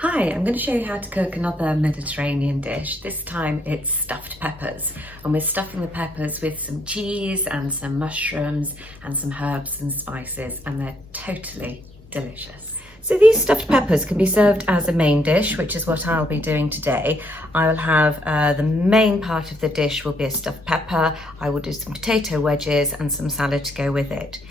Hi, I'm going to show you how to cook another Mediterranean dish. This time it's stuffed peppers, and we're stuffing the peppers with some cheese and some mushrooms and some herbs and spices, and they're totally delicious. So these stuffed peppers can be served as a main dish, which is what I'll be doing today. I will have the main part of the dish will be a stuffed pepper. I will do some potato wedges and some salad to go with it.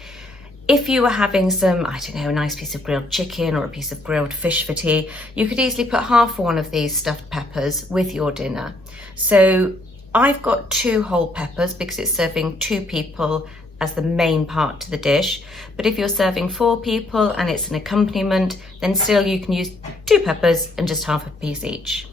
If you were having some, I don't know, a nice piece of grilled chicken or a piece of grilled fish for tea, you could easily put half one of these stuffed peppers with your dinner. So I've got 2 whole peppers because it's serving 2 people as the main part to the dish. But if you're serving 4 people and it's an accompaniment, then still you can use 2 peppers and just half a piece each.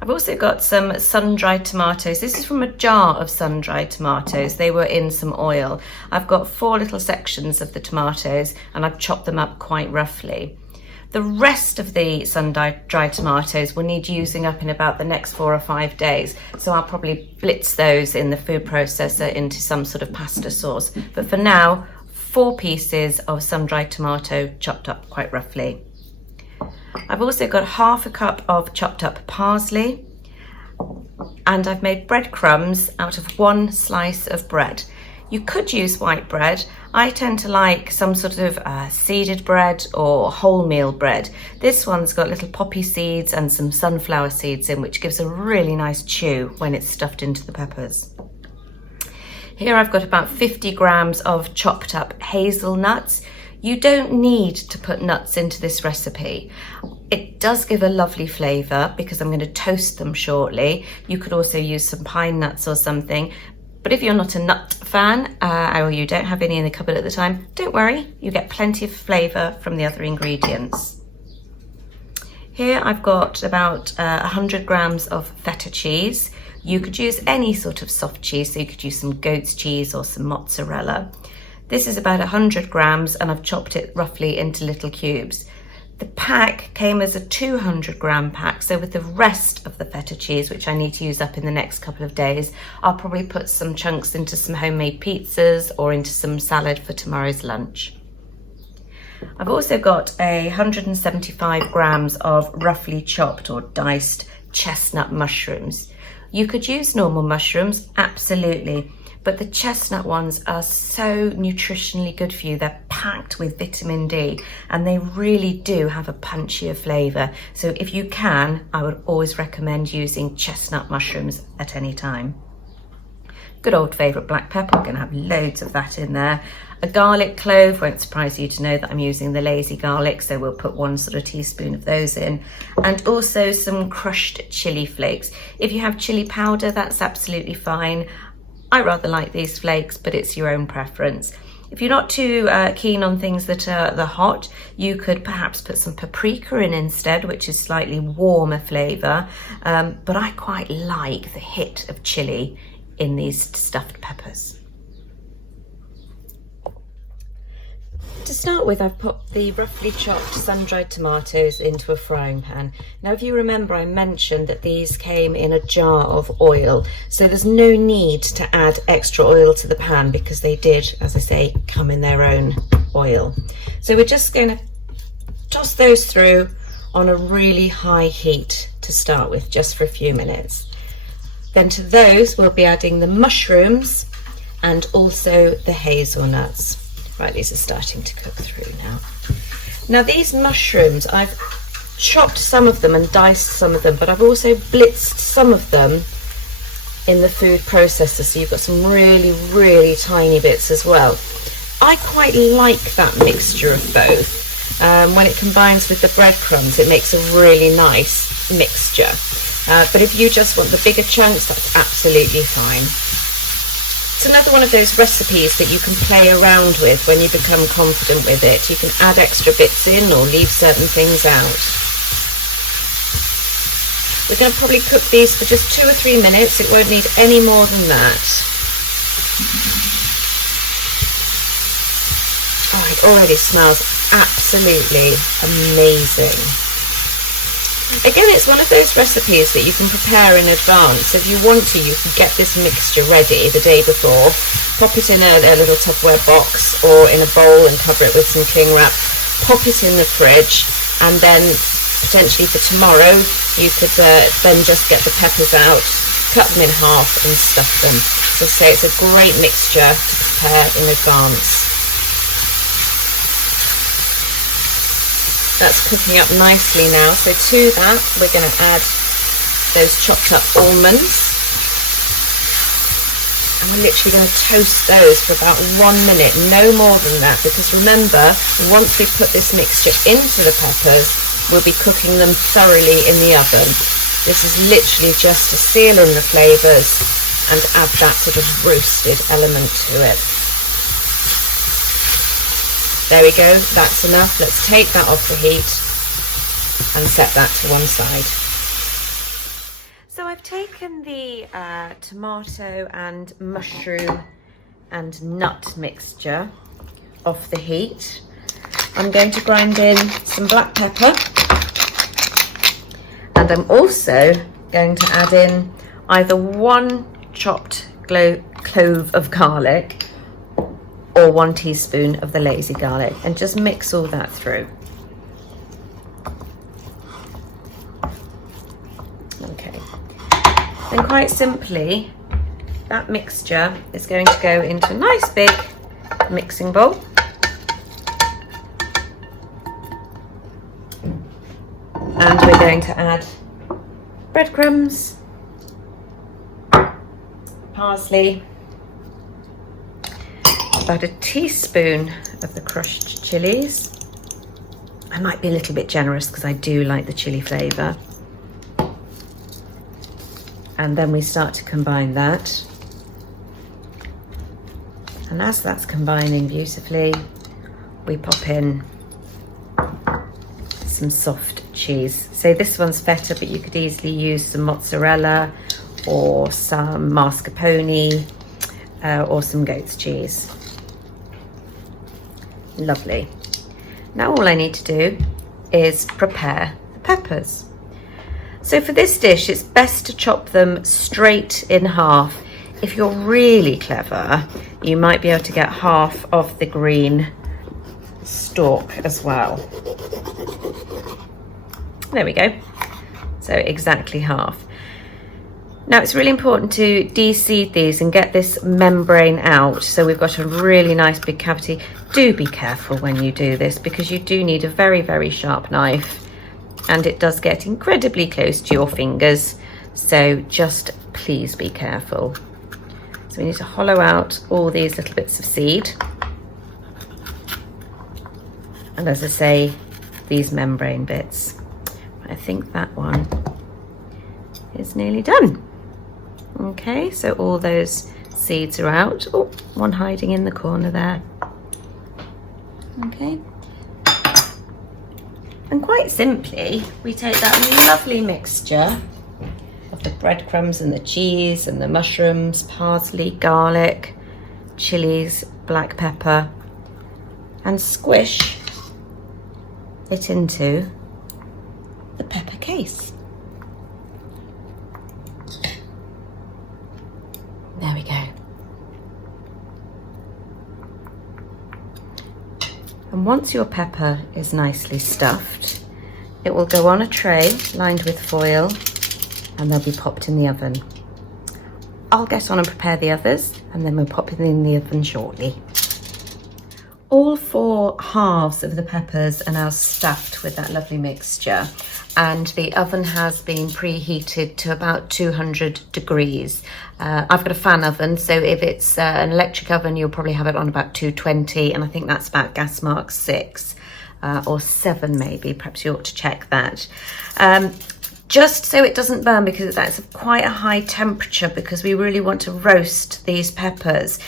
I've also got some sun-dried tomatoes. This is from a jar of sun-dried tomatoes. They were in some oil. I've got 4 little sections of the tomatoes and I've chopped them up quite roughly. The rest of the sun-dried tomatoes will need using up in about the next 4 or 5 days. So I'll probably blitz those in the food processor into some sort of pasta sauce. But for now, 4 pieces of sun-dried tomato chopped up quite roughly. I've also got half a cup of chopped up parsley, and I've made breadcrumbs out of 1 slice of bread. You could use white bread. I tend to like some sort of seeded bread or wholemeal bread. This one's got little poppy seeds and some sunflower seeds in, which gives a really nice chew when it's stuffed into the peppers. Here I've got about 50 grams of chopped up hazelnuts. You don't need to put nuts into this recipe. It does give a lovely flavour because I'm going to toast them shortly. You could also use some pine nuts or something. But if you're not a nut fan or you don't have any in the cupboard at the time, don't worry, you get plenty of flavour from the other ingredients. Here I've got about 100 grams of feta cheese. You could use any sort of soft cheese, so you could use some goat's cheese or some mozzarella. This is about 100 grams and I've chopped it roughly into little cubes. The pack came as a 200 gram pack, so with the rest of the feta cheese, which I need to use up in the next couple of days, I'll probably put some chunks into some homemade pizzas or into some salad for tomorrow's lunch. I've also got 175 grams of roughly chopped or diced chestnut mushrooms. You could use normal mushrooms, absolutely. But the chestnut ones are so nutritionally good for you. They're packed with vitamin D and they really do have a punchier flavour. So if you can, I would always recommend using chestnut mushrooms at any time. Good old favourite black pepper, I'm going to have loads of that in there. A garlic clove, won't surprise you to know that I'm using the lazy garlic, so we'll put 1 sort of teaspoon of those in. And also some crushed chilli flakes. If you have chilli powder, that's absolutely fine. I rather like these flakes, but it's your own preference. If you're not too keen on things that are the hot, you could perhaps put some paprika in instead, which is slightly warmer flavour. But I quite like the hit of chilli in these stuffed peppers. To start with, I've popped the roughly chopped sun-dried tomatoes into a frying pan. Now, if you remember, I mentioned that these came in a jar of oil, so there's no need to add extra oil to the pan because they did, as I say, come in their own oil. So we're just going to toss those through on a really high heat to start with, just for a few minutes. Then to those, we'll be adding the mushrooms and also the hazelnuts. Right, these are starting to cook through now. Now these mushrooms, I've chopped some of them and diced some of them, but I've also blitzed some of them in the food processor, so you've got some really, really tiny bits as well. I quite like that mixture of both. When it combines with the breadcrumbs, it makes a really nice mixture. But if you just want the bigger chunks, that's absolutely fine. It's another one of those recipes that you can play around with when you become confident with it. You can add extra bits in or leave certain things out. We're going to probably cook these for just 2 or 3 minutes. It won't need any more than that. Oh, it already smells absolutely amazing. Again, it's one of those recipes that you can prepare in advance. If you want to, you can get this mixture ready the day before, pop it in a little Tupperware box or in a bowl and cover it with some cling wrap, pop it in the fridge, and then potentially for tomorrow, you could then just get the peppers out, cut them in half and stuff them. So say it's a great mixture to prepare in advance. That's cooking up nicely now, so to that we're going to add those chopped up almonds, and we're literally going to toast those for about 1 minute, no more than that, because remember, once we put this mixture into the peppers, we'll be cooking them thoroughly in the oven. This is literally just to seal in the flavours and add that sort of roasted element to it. There we go, that's enough. Let's take that off the heat and set that to one side. So I've taken the tomato and mushroom and nut mixture off the heat. I'm going to grind in some black pepper, and I'm also going to add in either 1 chopped clove of garlic or 1 teaspoon of the lazy garlic, and just mix all that through. Okay, then quite simply, that mixture is going to go into a nice big mixing bowl. And we're going to add breadcrumbs, parsley, about a teaspoon of the crushed chilies. I might be a little bit generous because I do like the chili flavour. And then we start to combine that. And as that's combining beautifully, we pop in some soft cheese. So this one's feta, but you could easily use some mozzarella or some mascarpone or some goat's cheese. Lovely. Now all I need to do is prepare the peppers. So for this dish, it's best to chop them straight in half. If you're really clever, you might be able to get half of the green stalk as well. There we go. So exactly half. Now it's really important to de-seed these and get this membrane out, so we've got a really nice big cavity. Do be careful when you do this, because you do need a very, very sharp knife, and it does get incredibly close to your fingers, so just please be careful. So we need to hollow out all these little bits of seed, and as I say, these membrane bits. I think that one is nearly done. Okay, so all those seeds are out. Oh, one hiding in the corner there. Okay. And quite simply, we take that lovely mixture of the breadcrumbs and the cheese and the mushrooms, parsley, garlic, chilies, black pepper, and squish it into the pepper case. There we go. And once your pepper is nicely stuffed, it will go on a tray lined with foil, and they'll be popped in the oven. I'll get on and prepare the others, and then we'll pop them in the oven shortly. All 4 halves of the peppers are now stuffed with that lovely mixture, and the oven has been preheated to about 200 degrees. I've got a fan oven, so if it's an electric oven, you'll probably have it on about 220, and I think that's about gas mark 6 or 7 maybe. Perhaps you ought to check that. Just so it doesn't burn, because that's quite a high temperature, because we really want to roast these peppers.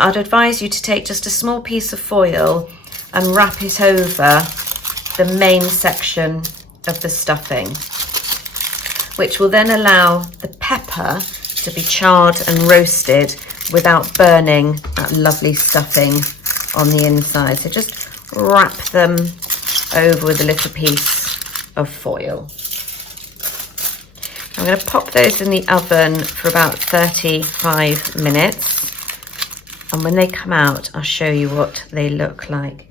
I'd advise you to take just a small piece of foil and wrap it over the main section of the stuffing, which will then allow the pepper to be charred and roasted without burning that lovely stuffing on the inside. So just wrap them over with a little piece of foil. I'm going to pop those in the oven for about 35 minutes. And when they come out, I'll show you what they look like.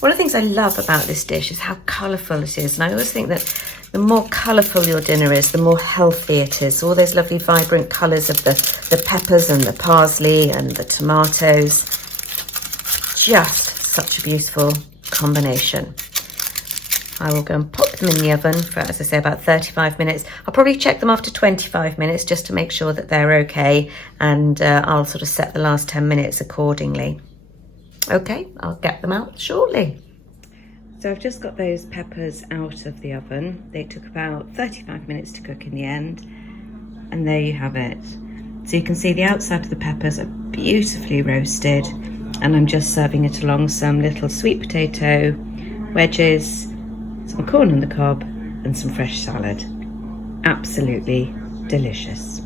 One of the things I love about this dish is how colourful it is, and I always think that the more colourful your dinner is, the more healthy it is. All those lovely vibrant colours of the peppers and the parsley and the tomatoes. Just such a beautiful combination. I will go and pop them in the oven for, as I say, about 35 minutes. I'll probably check them after 25 minutes just to make sure that they're okay, and I'll sort of set the last 10 minutes accordingly. Okay, I'll get them out shortly. So I've just got those peppers out of the oven. They took about 35 minutes to cook in the end, and there you have it. So you can see the outside of the peppers are beautifully roasted, and I'm just serving it along some little sweet potato wedges, some corn on the cob, and some fresh salad. Absolutely delicious.